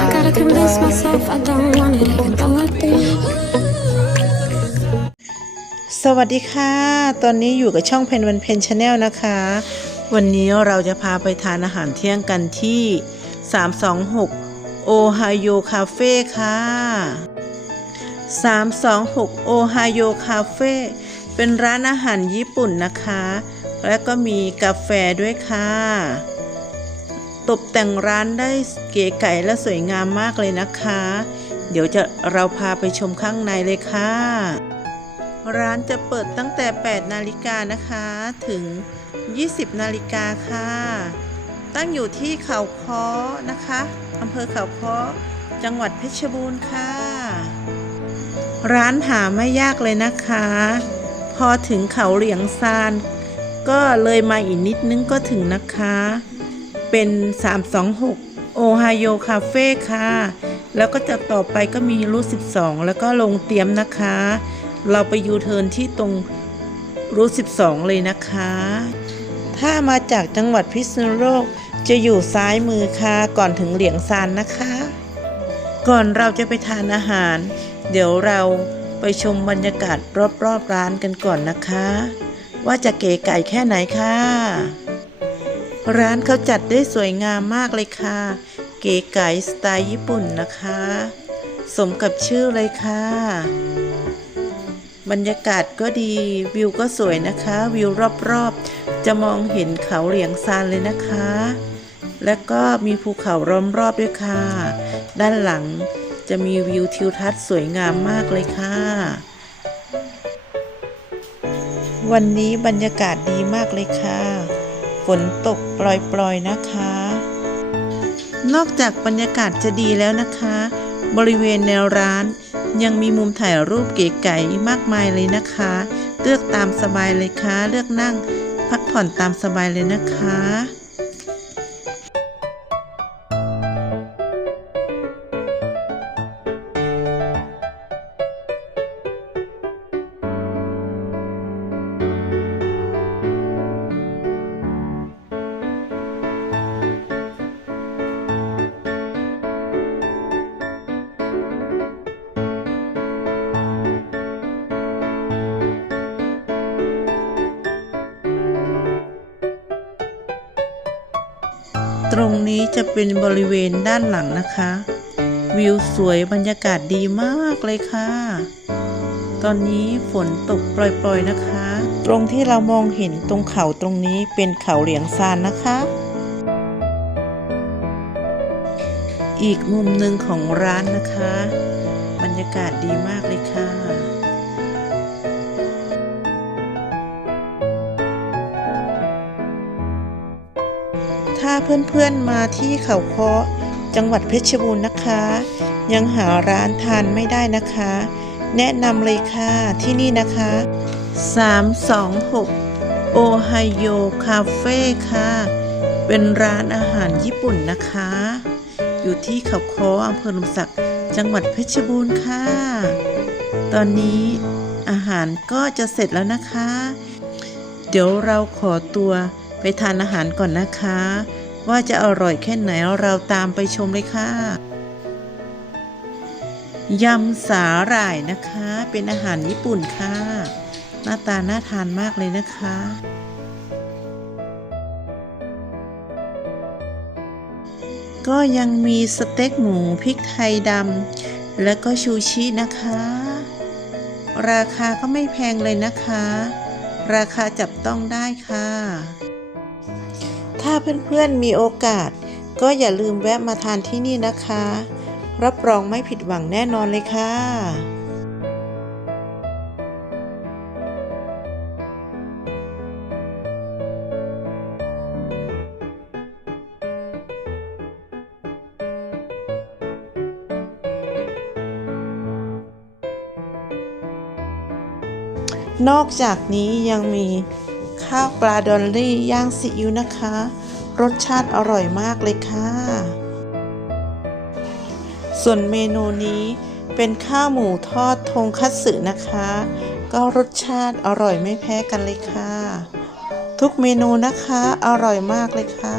I gotta convince myself I don't want it, even though I do. สวัสดีค่ะ ตอนนี้อยู่กับช่องเพนวันเพนชาแนลนะคะ วันนี้เราจะพาไปทานอาหารเที่ยงกันที่ 326 โอไฮโอคาเฟ่ค่ะ 326 โอไฮโอคาเฟ่เป็นร้านอาหารญี่ปุ่นนะคะ และก็มีกาแฟด้วยค่ะ ตกแต่งร้านได้เก๋ไก๋และสวยงามมากเลยนะคะ เดี๋ยวจะเราพาไปชมข้างในเลยค่ะ ร้านจะเปิดตั้งแต่ 8 นาฬิกานะคะ ถึง 20 นาฬิกาค่ะ ตั้งอยู่ที่เขาค้อนะคะอำเภอเขาค้อจังหวัดเพชรบูรณ์ค่ะ ร้านหาไม่ยากเลยนะคะ พอถึงเขาเหลียงซาน ก็เลยมาอีกนิดนึงก็ถึงนะคะ เป็น 326 โอไฮโอคาเฟ่ค่ะ แล้วก็จากต่อไปก็มีรูท12 แล้วก็ลงเตรียมนะคะ เราไปยูเทิร์นที่ตรงรูท12 เลยนะคะ ถ้ามาจากจังหวัดพิษณุโลกจะอยู่ซ้ายมือค่ะก่อนถึงเหลียงซานนะคะ ก่อนเราจะไปทานอาหาร เดี๋ยวเราไปชมบรรยากาศรอบๆร้านกันก่อนนะคะ ว่าจะเก๋ไก่แค่ไหนค่ะ ร้านเขาจัดได้สวยงามมากเลยค่ะ เก๋ไก๋สไตล์ญี่ปุ่นนะคะ สมกับชื่อเลยค่ะ บรรยากาศก็ดีวิวก็สวยนะคะ วิวรอบๆ จะมองเห็นเขาเหลียงซานเลยนะคะ และก็มีภูเขาล้อมรอบด้วยค่ะ ด้านหลังจะมีวิวทิวทัศน์สวยงามมากเลยค่ะ วันนี้บรรยากาศดีมากเลยค่ะ ฝนตกปล่อยๆนะคะ นอกจากบรรยากาศจะดีแล้วนะคะ บริเวณแนวร้านยังมีมุมถ่ายรูปเก๋ไก๋มากมายเลยนะคะ เลือกตามสบายเลยค่ะ เลือกนั่งพักผ่อนตามสบายเลยนะคะ ตรงนี้จะเป็นบริเวณด้านหลังนะคะ วิวสวยบรรยากาศดีมากเลยค่ะ ตอนนี้ฝนตกปล่อยๆนะคะ ตรงที่เรามองเห็นตรงเขาตรงนี้เป็นเขาเหลียงซานนะคะ อีกมุมหนึ่งของร้านนะคะ บรรยากาศดีมากเลยค่ะาเพื่อนๆมาที่เขาเคาะจังหวัดเพชรบูรณ์นะคะ ยังหาร้านทานไม่ได้นะคะ แนะนำเลยค่ะที่นี่นะคะ 326 โอไฮโอคาเฟ่ค่ะ เป็นร้านอาหารญี่ปุ่นนะคะ อยู่ที่เขาคออำเภอลมศักดิ์จังหวัดเพชรบูรณ์ค่ะ ตอนนี้อาหารก็จะเสร็จแล้วนะคะ เดี๋ยวเราขอตัว ไปทานอาหารก่อนนะคะ ว่าจะอร่อยแค่ไหนเราตามไปชมเลยค่ะยำสาหร่ายนะคะ เป็นอาหารญี่ปุ่นค่ะ หน้าตาน่าทานมากเลยนะคะ ก็ยังมีสเต็กหมูพริกไทยดำและก็ชูชินะคะ ราคาก็ไม่แพงเลยนะคะ ราคาจับต้องได้ค่ะ ถ้าเพื่อนๆมีโอกาส ก็อย่าลืมแวะมาทานที่นี่นะคะ รับรองไม่ผิดหวังแน่นอนเลยค่ะนอกจากนี้ยังมี ข้าวปลาดอลลี่ย่างซีอิ๊วนะคะ รสชาติอร่อยมากเลยค่ะ ส่วนเมนูนี้เป็นข้าวหมูทอดทงคัตสึนะคะ ก็รสชาติอร่อยไม่แพ้กันเลยค่ะ ทุกเมนูนะคะอร่อยมากเลยค่ะ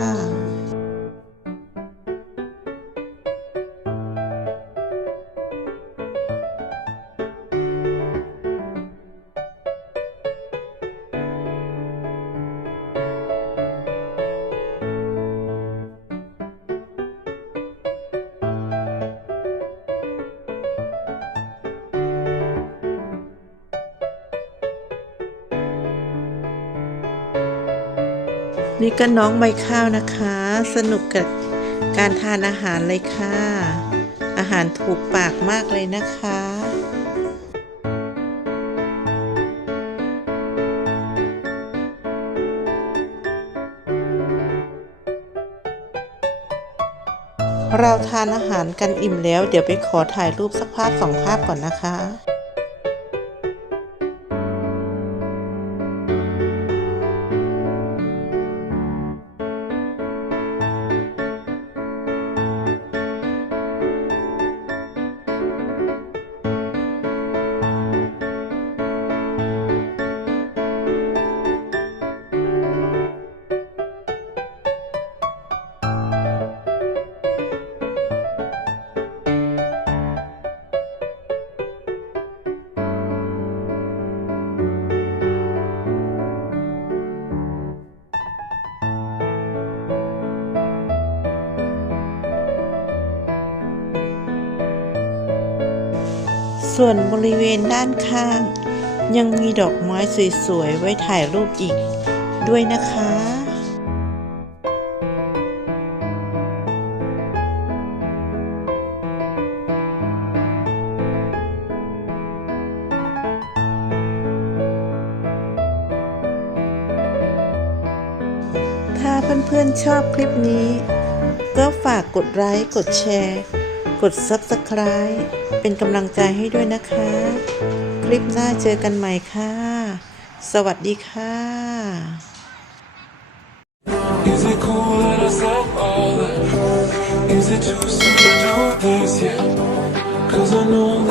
นี่ก็น้องใบข้าวนะคะ สนุกกับการทานอาหารเลยค่ะ อาหารถูกปากมากเลยนะคะเราทานอาหารกันอิ่มแล้ว เดี๋ยวไปขอถ่ายรูปสักภาพสองภาพก่อนนะคะ ส่วนบริเวณด้านข้าง ยังมีดอกไม้สวยๆ ไว้ถ่ายรูปอีกด้วยนะคะถ้าเพื่อนๆชอบคลิปนี้ ก็ฝากกดไลค์ กดแชร์ ด Subscribe เป็นกำลังใจให้ด้วยนะคะ คลิปหน้าเจอกันใหม่ค่ะ สวัสดีค่ะ Is it cool that I said all that? Is it too soon to do this yet? Cause I know